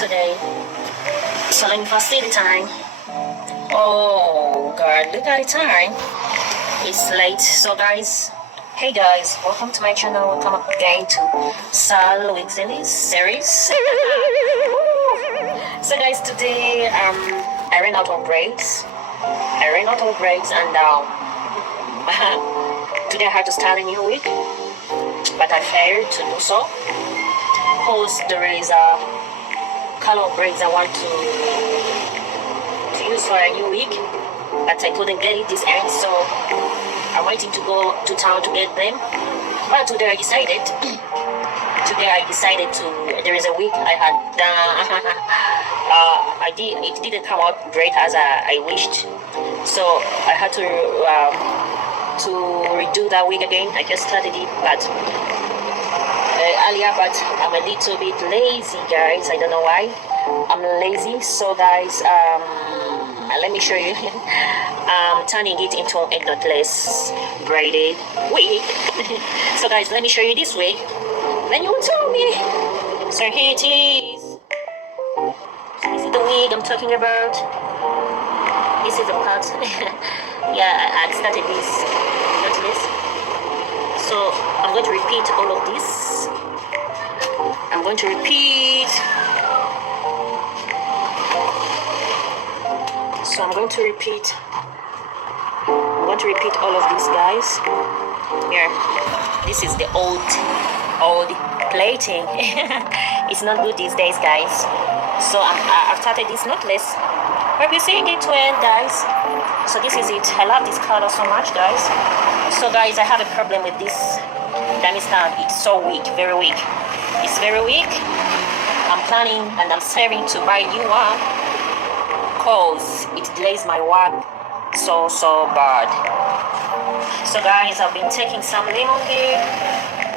today. So let me first see the time. Oh god, look at the time. It's late. So guys, hey guys, welcome to my channel. Welcome again to WIGS series. So guys, today I ran out of breaks. And today I had to start a new week, but I failed to do so because there is a color of breaks I want to use for a new week, but I couldn't get it this end, so I'm waiting to go to town to get them. But today I decided to, there is a week I had done, it didn't come out great as I wished, so I had to redo that week again. I just started it earlier, but I'm a little bit lazy, guys. I don't know why I'm lazy. So guys, let me show you. I'm turning it into a knotless braided wig. So guys, let me show you this wig, then you will tell me. So here it is. This is the wig I'm talking about. This is the part. Yeah, I started this knotless. So I'm going to repeat all of this. I'm going to repeat. So I'm going to repeat all of these, guys. Here, this is the old plating. It's not good these days, guys. So I've started this knotless. Hope you're seeing it well, guys. So this is it. I love this color so much, guys. So guys, I have a problem with this dummy stand. It's so weak, very weak. It's very weak. I'm planning and I'm saving to buy a new one because it delays my work so bad. So guys, I've been taking some lemon here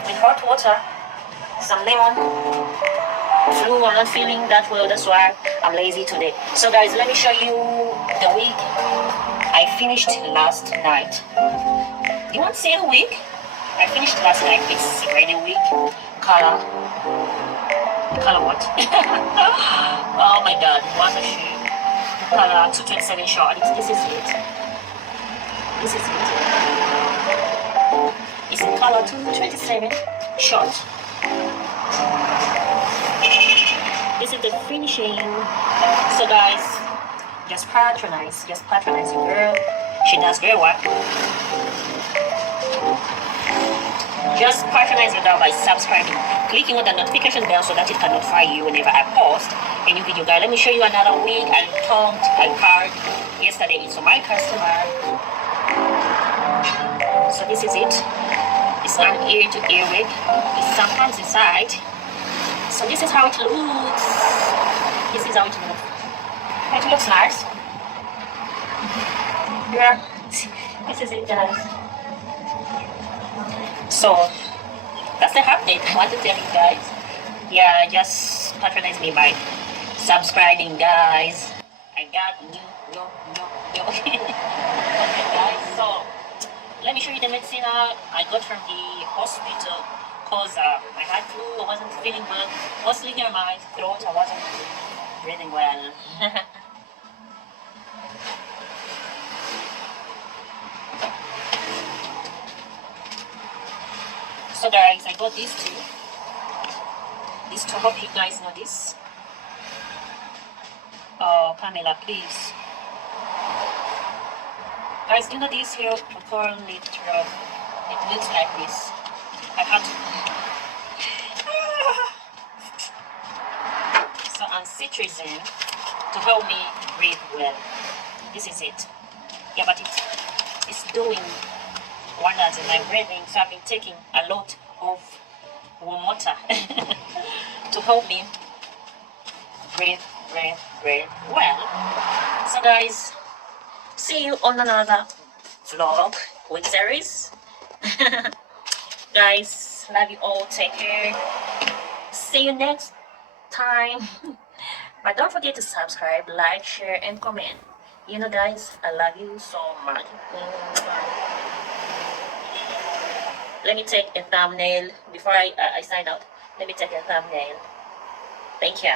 with hot water. Some lemon. Flu, I'm not feeling that well, that's why I'm lazy today. So guys, let me show you the wig I finished last night. You want to see a wig? I finished last night. It's already wig. Color what? Oh my god, what a shame. Color 227 short. This is it. It's in color 227 short. This is the finishing. So guys, just patronize your girl. She does great work. Just patronize your girl by subscribing, clicking on the notification bell so that it can notify you whenever I post a new video, guys. Let me show you another wig I carved yesterday. It's for my customer. So this is it. It's an ear-to-ear wig. It's some pants inside. So this is how it looks. It looks nice. Yeah. This is it, guys. So that's the update I want to tell you guys. Yeah, just patronize me by subscribing, guys. I got new. Okay, guys. So let me show you the medicine I got from the hospital. Because I had flu, I wasn't feeling well, mostly near my throat, I wasn't breathing well. So guys, I got these two. I hope you guys know this. Oh, Pamela, please. Guys, you know this here, pearl knit rod. It looks like this. I have to. So I'm citrizine to help me breathe well. This is it. Yeah, but it's doing wonders in my breathing. So I've been taking a lot of warm water to help me breathe well. So guys, see you on another vlog with series. Guys, love you all. Take care. See you next time. But don't forget to subscribe, like, share, and comment. You know, guys, I love you so much. Let me take a thumbnail before I sign out. Let me take a thumbnail. Thank you.